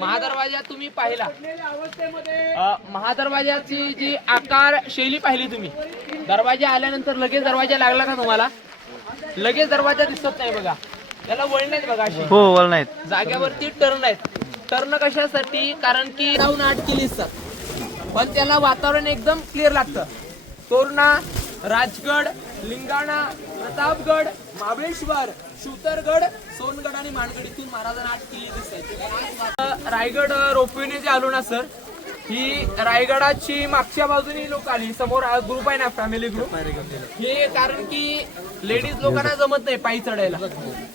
महादरवाजा तुम्ही पाहिला, महादरवाजाची जी आकार शैली पाहिली तुम्ही, दरवाजा आल्यानंतर लगेच दरवाजा लागला का तुम्हाला? लगेच दरवाजा दिसत नाही बघा, त्याला वळण आहेत बघा, अशी हो वळण आहेत, जाग्यावरती टर्न आहेत. टर्न कशासाठी? कारण की डाऊन आठ केली असतात, पण त्याला वातावरण एकदम क्लिअर लागतं. तोरणा, राजगड, लिंगाणा, प्रतापगड, महाबळेश्वर, शिवतरगड, सोनगड आणि मानगड इथून महाराजांना 8 किल्ले दिसतात. रायगड रोपवेने जे आलो ना सर, ही रायगडाची मागच्या बाजूने लोक आली, समोर ग्रुप आहे ना, फॅमिली ग्रुप, हे कारण की लेडीज लोकांना जमत नाही पायी चढायला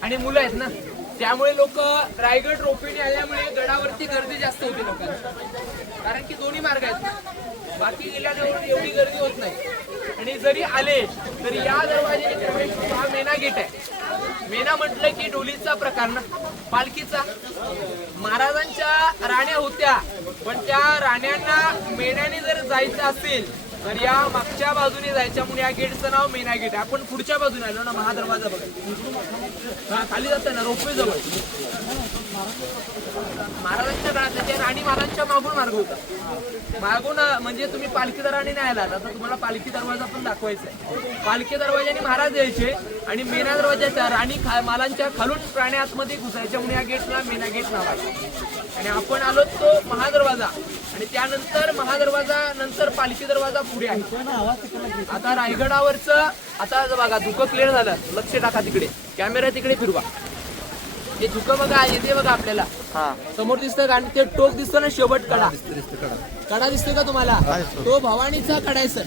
आणि मुलं आहेत ना, त्यामुळे लोक रायगड रोपवेने आल्यामुळे गडावरती गर्दी जास्त होती लोकांना, कारण की दोन्ही मार्ग आहेत, बाकी गेल्यावर एवढी गर्दी होत नाही. आणि जरी आले तरी या दरवाजाने प्रवेश, हा मेना गेट आहे. मेना म्हटलं की डोलीचा प्रकार ना, पालखीचा. महाराजांच्या राण्या होत्या, पण त्या राण्यांना मेण्याने जर जायचं असेल तर या मागच्या बाजूने जायच्यामुळे या गेटचं नाव मेना गेट आहे. आपण पुढच्या बाजूने आलो ना, महादरवाजा बघा, खाली जाताना रोपवे जवळ महाराजांच्या काळात राणी महाराजांच्या मागून मार्ग होता, मागून म्हणजे तुम्ही पालखी दरवाजाने नाही आलात, आता तुम्हाला पालखी दरवाजा पण दाखवायचा आहे. पालखी दरवाजाने महाराज यायचे आणि मेना दरवाजाच्या राणी मालांच्या खालून प्राणी आतमध्ये घुसायच्यामुळे या गेटला मेना गेट नाव आहे. आणि आपण आलो तो महादरवाजा, आणि त्यानंतर महादरवाजा नंतर पालखी दरवाजा पुढे आहे. आता रायगडावरचं आता बघा, धुकं क्लिअर झालं, लक्ष टाका तिकडे, कॅमेरा तिकडे फिरवा, हे धुकं बघा, येते बघा आपल्याला समोर दिसतं का? आणि ते टोक दिसतं ना, शेवट कडा, कडा दिसतोय का तुम्हाला? तो भवानीचा कडा आहे सर.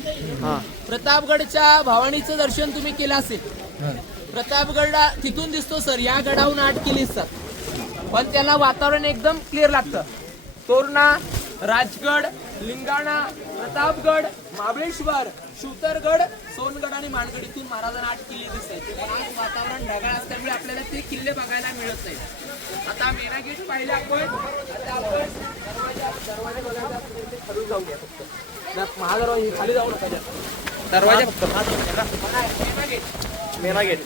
प्रतापगडच्या भवानीचं दर्शन तुम्ही केलं असेल, प्रतापगडला तिथून दिसतो सर, या गडाहून 8 किल्ले असतात, पण त्याला वातावरण एकदम क्लिअर लागतं. तोरणा, राजगड, लिंगाणा, प्रतापगड, महाबळेश्वर, शिवतरगड, सोनगड आणि मानगड इथून महाराजांना 8 किल्ले दिसतात. पण आज वातावरण ढगाळ असल्यामुळे आपल्याला ते किल्ले बघायला मिळत नाही. आता मेना गेट पाहिले आपण, आता आपण दरवाजा बघायचा खाली जाऊया फक्त, महादरवाजा खाली जाऊ नका, दरवाजा फक्त मेना गेट.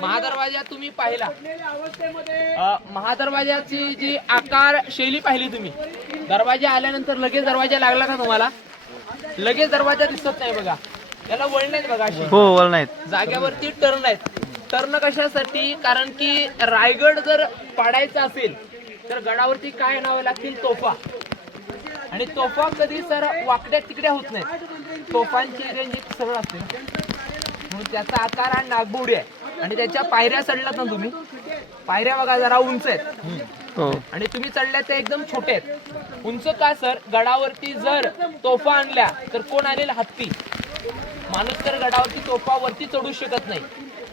महादरवाजा तुम्ही पाहिला, महादरवाजाची जी आकार शैली पाहिली तुम्ही, दरवाजा आल्यानंतर लगेच दरवाजा लागला का तुम्हाला? लगेच दरवाजा दिसत नाही बघा, त्याला वळण आहेत बघा, अशी हो वळण आहेत, जाग्यावरती टर्न आहेत. टर्न कशासाठी? कारण की रायगड जर पाडायचा असेल तर गडावरती काय आणावं लागतील? तोफा. आणि तोफा कधी सर वाकड्या तिकड्या होत नाहीत, तोफांची रेंज एक सरळ असते, म्हणून त्याचा आकार हा नागबोडी आहे. आणि त्याच्या पायऱ्या चढलात ना तुम्ही, पायऱ्या बघा जरा उंच आहेत, आणि तुम्ही चढल्या त्या एकदम छोटे आहेत. उंच का सर? गडावरती जर तोफा आणल्या तर कोण आणेल? हत्ती. माणूस तर गडावरती तोफा वरती चढू शकत नाही,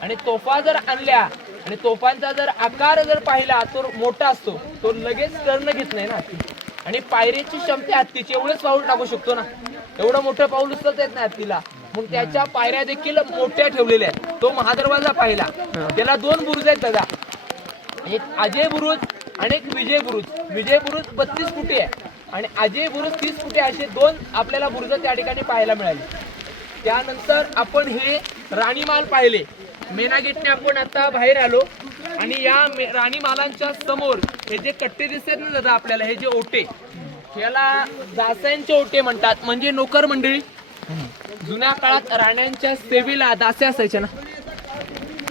आणि तोफा जर आणल्या आणि तोफांचा जर आकार जर पाहिला तो मोठा असतो, तो लगेच टर्न घेत नाही ना हत्ती. आणि पायरीची क्षमता हत्तीची, एवढंच पाऊल टाकू शकतो ना, एवढं मोठं पाऊल उचलता येत नाही हत्तीला, म्हणून त्याच्या पायऱ्या देखील मोठ्या ठेवलेल्या आहेत. तो महादरवाजा पाहिला, त्याला 2 बुरुज आहेत दादा, एक अजय बुरुज आणि एक विजय बुरुज. विजय बुरुज 32 फुटी आहे आणि अजय बुरुज 30 फुटी, असे 2 आपल्याला बुरुज त्या ठिकाणी पाहायला मिळाले. त्यानंतर आपण हे राणीमाल पाहिले, मेना गेटने आपण आता बाहेर आलो, आणि या राणीमालांच्या समोर हे जे कट्टे दिसतात ना दादा आपल्याला, हे जे ओटे, याला दास्यांचे ओटे म्हणतात, म्हणजे नोकर मंडळी. जुन्या काळात राण्यांच्या सेवेला दास्या असायच्या ना,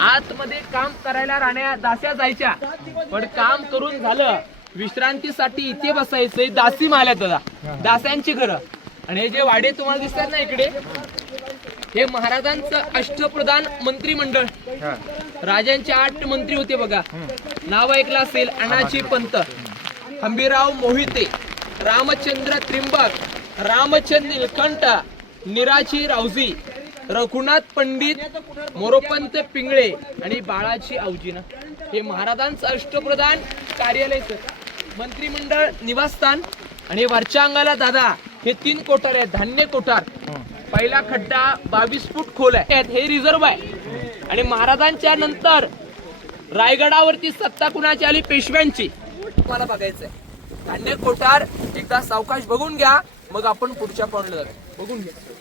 आतमध्ये काम करायला राण्या दास्या जायच्या, पण काम करून झालं विश्रांतीसाठी इथे बसायचे दासी माल्या दादा, दास्यांची घरं. आणि हे जे वाडे तुम्हाला दिसतात ना इकडे, हे महाराजांचं अष्टप्रधान मंत्रिमंडळ, राजांचे 8 मंत्री होते बघा, नाव ऐकलं असेल, अनाची पंत, हंबीराव मोहिते, रामचंद्र त्रिंबक, रामचंद्र नीलकंठ, निराची रावजी, रघुनाथ पंडित, मोरोपंत पिंगळे आणि बाळाची औजीना. हे महाराजांचं अष्टप्रधान कार्यालय सर, मंत्रिमंडळ निवासस्थान. आणि वरच्या अंगाला दादा हे 3 कोठार आहेत, धान्य कोठार. पहिला खड्डा 22 फूट खोल आहे, हे रिझर्व आहे. आणि महाराजांच्या नंतर रायगडावरती सत्ता कुणाची आली? पेशव्यांची. तुम्हाला बघायचंय धान्य कोठार, एकदा सावकाश बघून घ्या, मग आपण पुढच्या पाऊलला जाऊ. बघून घ्या.